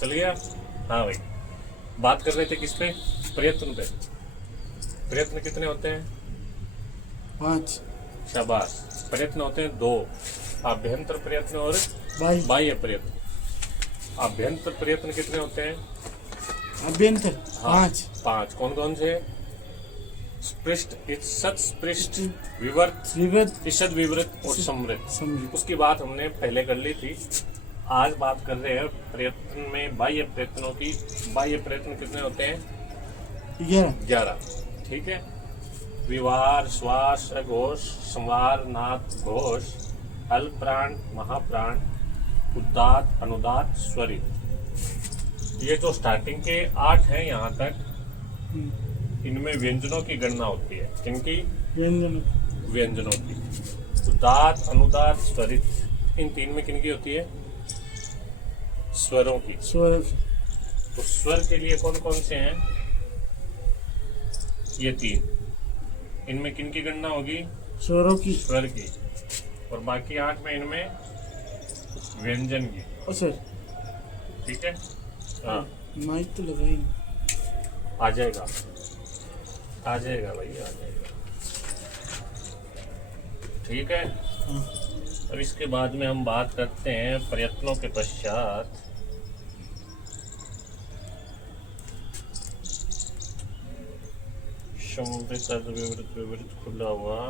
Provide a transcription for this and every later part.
चल गया। हाँ भाई, बात कर रहे थे किस पे? प्रयत्न पे। प्रयत्न कितने होते हैं? 5। शाबाश। प्रयत्न होते हैं 2, आभ्यंतर प्रयत्न और बाह्य। बाह्य प्रयत्न। आभ्यंतर प्रयत्न कितने होते हैं? अभ्यंतर हाँ, 5। 5। कौन कौन से? स्पृष्ट, सत स्पृष्ट, विवर्त, विवृत, ईषद विवृत और समृद्ध। समृद्ध। उसकी बात हमने पहले कर ली थी। आज बात कर रहे हैं प्रयत्न में बाह्य प्रयत्नों की। बाह्य प्रयत्न कितने होते हैं? 11। 11। ठीक है। विवार, श्वास, अघोष, संवार, नाद, घोष, अल प्राण, महाप्राण, उदात, अनुदात, स्वरित। ये जो स्टार्टिंग के 8 हैं यहाँ तक, इनमें व्यंजनों की गणना होती है। किनकी? व्यंजन। व्यंजनों की। उदात, अनुदात, स्वरित, इन 3 में किनकी होती है? स्वरों की। स्वर। तो स्वर के लिए कौन कौन से हैं? ये 3। इनमें किनकी गणना होगी? स्वरों की। स्वर की। और बाकी 8 में इनमें व्यंजन की। ओ सर, ठीक है। हाँ, माइक तो लगाई। आ जाएगा, आ जाएगा भाई, आ जाएगा। ठीक है। हाँ। अब इसके बाद में हम बात करते हैं प्रयत्नों के पश्चात समृद्ध, विवृत, विवृत, खुला हुआ,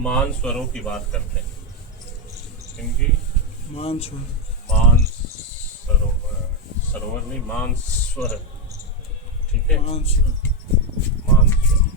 मान स्वरों की बात करते हैं। इनकी मान स्वर। मान सरोवर, सरोवर नहीं, मान स्वर। ठीक है, मान स्वर। मान स्वर।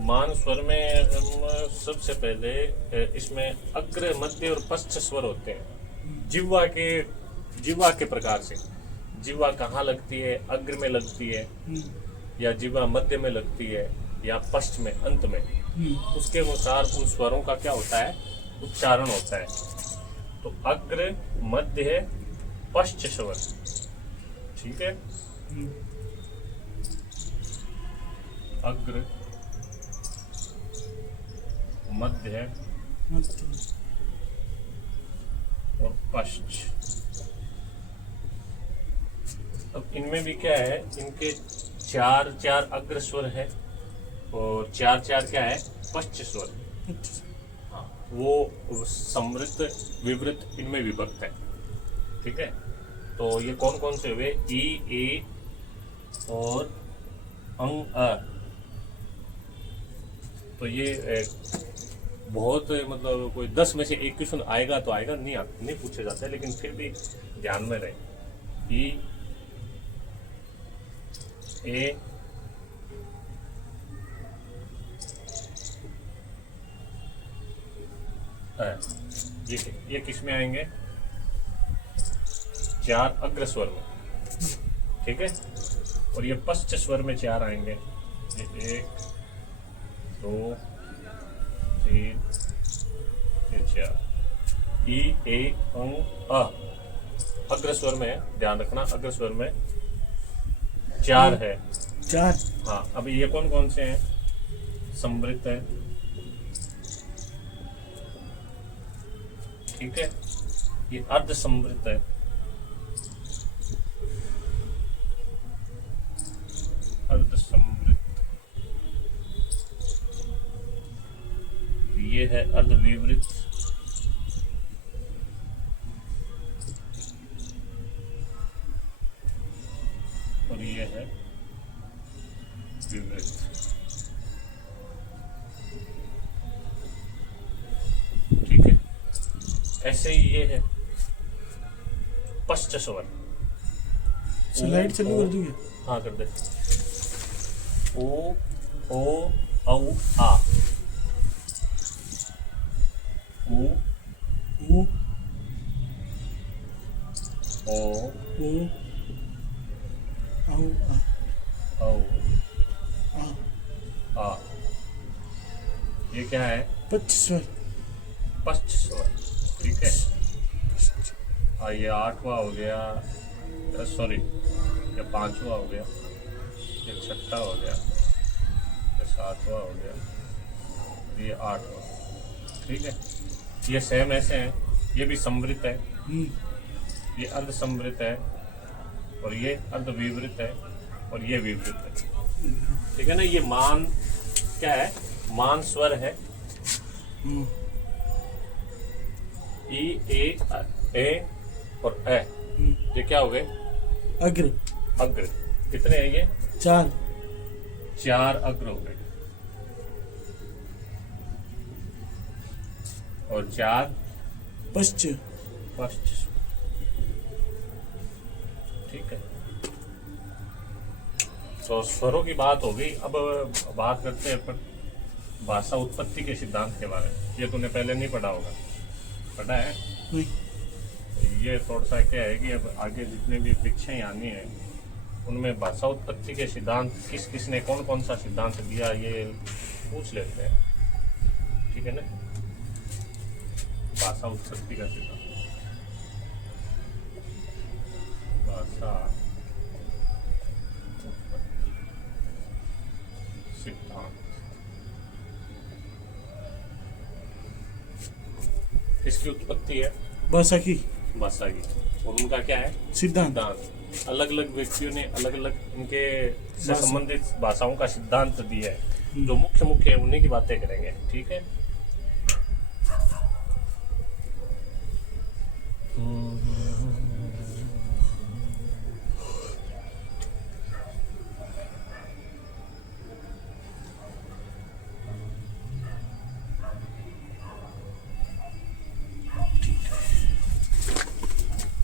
मान स्वर में हम सबसे पहले इसमें अग्र, मध्य और पश्च स्वर होते हैं। जिह्वा के प्रकार से। जिह्वा कहाँ लगती है? अग्र में लगती है, या जिह्वा मध्य में लगती है, या पश्च में, अंत में। उसके अनुसार उन स्वरों का क्या होता है? उच्चारण होता है। तो अग्र, मध्य, पश्च स्वर। ठीक है। अग्र, मध्य और पश्च। अब इनमें भी क्या है? इनके 4 अग्र स्वर है और 4 क्या है? पश्च स्वर। हाँ, वो समृद्ध, विवृत इनमें विभक्त है। ठीक है। तो ये कौन कौन से हुए? ई, ए और अंग, अ। तो ये बहुत, मतलब कोई 10 में से 1 क्वेश्चन आएगा तो आएगा, नहीं पूछे जाते हैं, लेकिन फिर भी ध्यान में रहे। ई, ए, ये किस में आएंगे? 4 अग्र स्वर में। ठीक है। और ये पश्च स्वर में 4 आएंगे। ये 1, 2, 3, ये 4। ई, ए, अंग, अ। अग्र स्वर में ध्यान रखना, अग्र स्वर में 4 है। 4। हाँ, अभी ये कौन कौन से हैं? समृद्ध है। ठीक है। ये अर्ध समृद्ध है। अर्ध समृद्ध। ये है अर्ध विवृत। और ये है विवृत। ठीक है। ऐसे ही ये है पश्च स्वर। स्लाइड चालू कर दूंगा। हाँ, कर दे। ओ, ओ, औ, आ। ऊ, ऊ, ओ, ओ, औ, आ, औ, आ। आ। ये क्या है? पच्च स्वर। पश्च स्वर। ठीक है। ये 8वां हो गया, सॉरी, ये 5वां हो गया, ये 6ठा हो गया, 7वां हो गया, ये 8वां। ठीक है, ये सेम ऐसे हैं, ये भी समवृत है, ये अर्ध समवृत है, और ये अर्ध विवृत है, और ये विवृत है। ठीक है ना, ये मान क्या है, मान स्वर है, ई ए और ए, ये क्या हो गए, अग्र। अग्र। कितने हैं ये, 4। 4 अग्र हो गए, और 4 पश्च। पश्च। ठीक है, तो स्वरों की बात हो गई। अब बात करते हैं पर भाषा उत्पत्ति के सिद्धांत के बारे में। ये तूने पहले नहीं पढ़ा होगा, पढ़ा है? नहीं। ये थोड़ा सा क्या है कि अब आगे जितने भी परीक्षाएं आनी है उनमें भाषा उत्पत्ति के सिद्धांत किस किस ने कौन कौन सा सिद्धांत दिया ये पूछ लेते हैं। ठीक है ना, भाषा उत्पत्ति का सिद्धांत, भाषा उत्पत्ति सिद्धांत। इसकी उत्पत्ति है भाषा की भाषा की, और उनका क्या है सिद्धांत। सिद्धांत। अलग अलग व्यक्तियों ने अलग अलग इनके से भाषा। संबंधित भाषाओं का सिद्धांत दिया है, जो मुख्य मुख्य है उन्हीं की बातें करेंगे। ठीक है,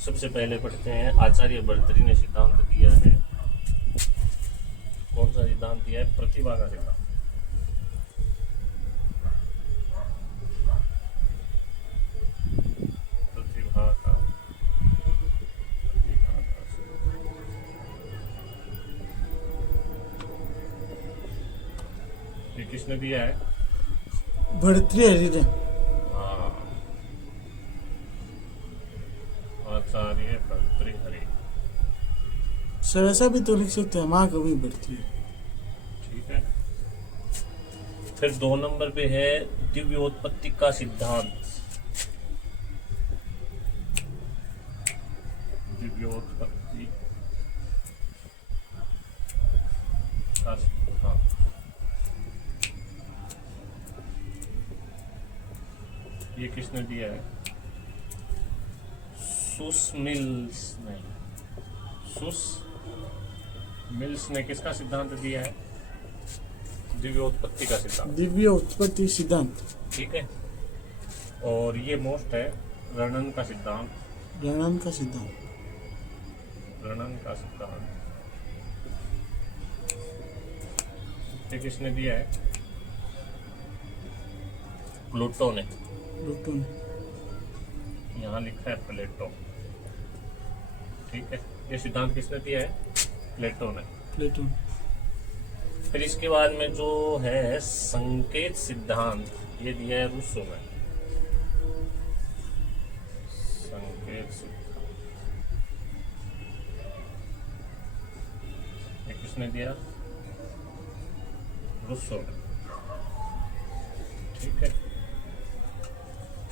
सबसे पहले पढ़ते हैं, आचार्य भर्तृहरि ने सिद्धांत दिया है। कौन सा सिद्धांत दिया है, प्रतिभा का सिद्धांत। प्रतिभा का ये किसने दिया है, भर्तृहरि ने। हाँ, आचार्य भर्तृहरि। सर ऐसा भी तो लिख सकते हैं, महाकवि भर्तृहरि। ठीक है, फिर 2 नंबर पे है दिव्योत्पत्ति का सिद्धांत। दिव्योत्पत्ति का सिद्धांत, ये किसने दिया है, सुसमिल्स ने। सुसमिल्स ने किसका सिद्धांत दिया है, दिव्योत्पत्ति का सिद्धांत। दिव्य उत्पत्ति सिद्धांत। ठीक है, और ये मोस्ट है रणन का सिद्धांत। रणन का सिद्धांत। रणन का सिद्धांत ये किसने दिया है, प्लूटो ने। प्लूटो ने। यहाँ लिखा है प्लेटो। ठीक है, ये सिद्धांत किसने दिया है, प्लेटो ने। प्लेटो ने। फिर इसके बाद में जो है संकेत सिद्धांत, ये दिया है रूसो ने। संकेत सिद्धांत ये किसने दिया, रूसो ने। ठीक है,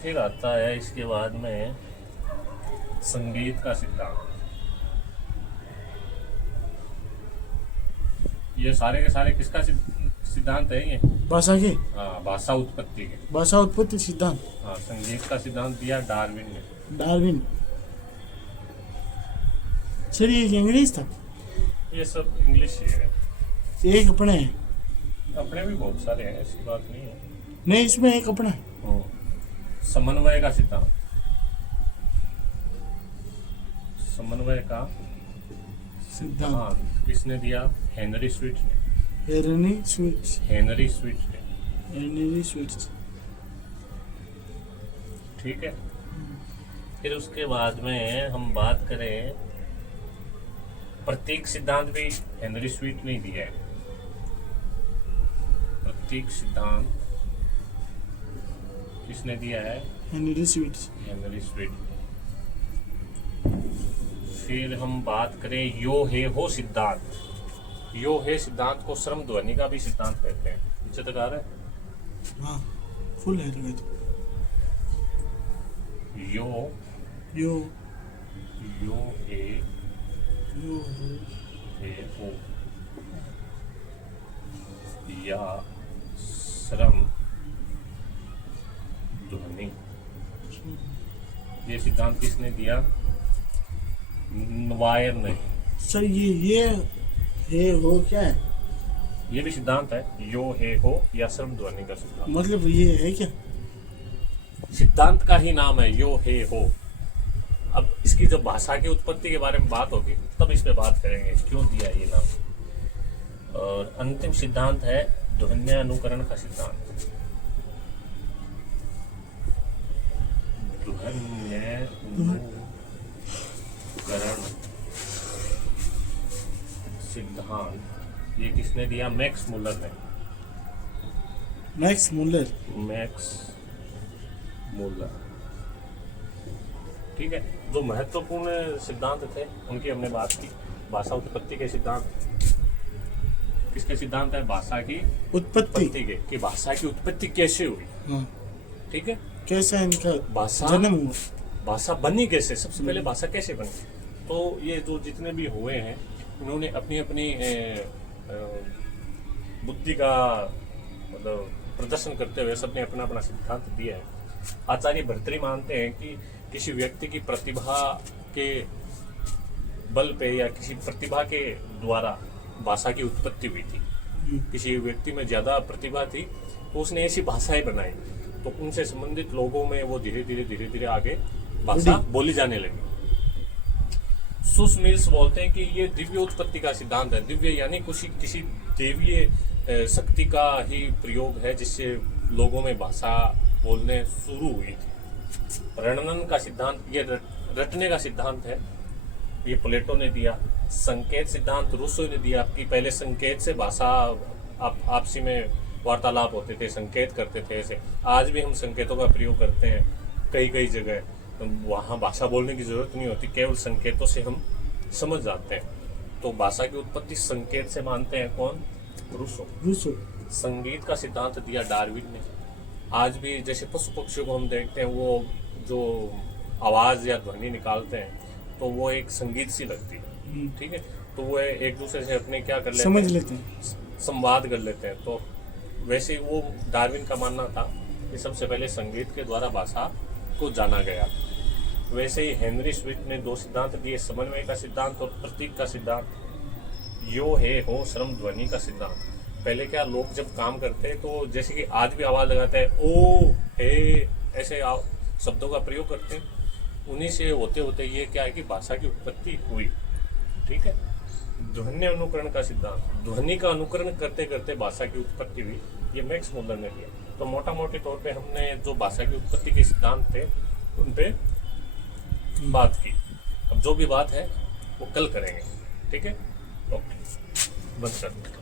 फिर आता है इसके बाद में संगीत का सिद्धांत। ये सारे के सारे किसका सिद्धांत है ये, भाषा की। हाँ, भाषा उत्पत्ति के। भाषा उत्पत्ति सिद्धांत। हाँ, संगीत का सिद्धांत दिया डार्विन ने। डार्विन। सर ये इंग्लिश था, ये सब इंग्लिश ही है, एक अपने है। अपने भी बहुत सारे हैं, ऐसी बात नहीं है। नहीं, इसमें एक अपना है। समन्वय का सिद्धांत, समन्वय का सिद्धांत। सिद्धांत किसने दिया, हेनरी स्वीट ने। Henry sweets. हेनरी स्वीट ने। Henry sweets. ठीक है, फिर उसके बाद में हम बात करें, प्रतीक सिद्धांत भी हेनरी स्वीट ने दिया है। प्रतीक सिद्धांत किसने दिया है, हेनरी स्वीट्स। हेनरी स्वीट ने। फिर हम बात करें यो हे हो सिद्धांत, यो है सिद्धांत को श्रम ध्वनि का भी सिद्धांत कहते हैं। पीछे तक आ रहा है। हाँ फुल है तो यो यो यो है यो हो या श्रम ध्वनि। ये सिद्धांत किसने दिया? वायर ने। सर ये है वो क्या है? ये भी सिद्धांत है, यो है हो या श्रम ध्वनि का सिद्धांत। मतलब ये है क्या? सिद्धांत का ही नाम है यो है हो। अब इसकी जब भाषा की उत्पत्ति के बारे में बात होगी तब इस पे बात करेंगे क्यों दिया ये नाम। और अंतिम सिद्धांत है ध्वन्यानुकरण का सिद्धांत। ध्वन्यानुकरण सिद्धांत ये किसने दिया? मैक्स मुलर ने। Max Muller. मैक्स मुलर, ठीक है। जो महत्वपूर्ण सिद्धांत थे उनकी हमने बात की। भाषा उत्पत्ति के सिद्धांत, किसके सिद्धांत है? भाषा की उत्पत्ति के, कि भाषा की उत्पत्ति कैसे हुई, हाँ। ठीक है। कैसा इनका भाषा जन्म हुआ? भाषा बनी कैसे, सबसे पहले भाषा कैसे बनी। तो ये जो जितने भी हुए हैं इन्होंने अपनी अपनी बुद्धि का मतलब प्रदर्शन करते हुए सबने अपना अपना सिद्धांत दिया है। आचार्य भर्तृहरि मानते हैं कि किसी व्यक्ति की प्रतिभा के बल पे या किसी प्रतिभा के द्वारा भाषा की उत्पत्ति हुई थी। किसी व्यक्ति में ज्यादा प्रतिभा थी तो उसने ऐसी भाषाएं बनाई, तो उनसे संबंधित लोगों में वो धीरे धीरे आगे भाषा बोली जाने लगी। सुस मिल्स बोलते हैं कि ये दिव्य उत्पत्ति का सिद्धांत है। दिव्य यानी किसी देवीय शक्ति का ही प्रयोग है जिससे लोगों में भाषा बोलने शुरू हुई थी। रणनन का सिद्धांत, ये रटने का सिद्धांत है, ये प्लेटो ने दिया। संकेत सिद्धांत रूसो ने दिया कि पहले संकेत से भाषा आपसी में वार्तालाप होते थे, संकेत करते थे। ऐसे आज भी हम संकेतों का प्रयोग करते हैं कई जगह, वहाँ भाषा बोलने की जरूरत नहीं होती, केवल संकेतों से हम समझ जाते हैं। तो भाषा की उत्पत्ति संकेत से मानते हैं कौन? रूसो। संगीत का सिद्धांत दिया डार्विन ने। आज भी जैसे पशु पक्षियों को हम देखते हैं, वो जो आवाज या ध्वनि निकालते हैं तो वो एक संगीत सी लगती है, ठीक है। तो वो एक दूसरे से अपने क्या कर लेते समझ लेते हैं, संवाद कर लेते हैं। तो वैसे ही वो डार्विन का मानना था कि सबसे पहले संगीत के द्वारा भाषा को जाना गया। वैसे ही हेनरी स्विफ्ट ने दो सिद्धांत दिए, समन्वय का सिद्धांत और प्रतीक का सिद्धांत। यो है हो श्रम ध्वनि का सिद्धांत। पहले क्या लोग जब काम करते हैं तो जैसे कि आज भी आवाज लगाते हैं ओ हे ऐसे शब्दों का प्रयोग करते हैं, उन्हीं से होते होते ये क्या है कि भाषा की उत्पत्ति हुई, ठीक है। ध्वनि अनुकरण का सिद्धांत, ध्वनि का अनुकरण करते करते भाषा की उत्पत्ति हुई, ये मैक्स मुलर ने दिया। तो मोटा मोटे तौर पे हमने जो भाषा की उत्पत्ति के सिद्धांत थे उन पे बात की। अब जो भी बात है वो कल करेंगे, ठीक है। ओके, बंद कर।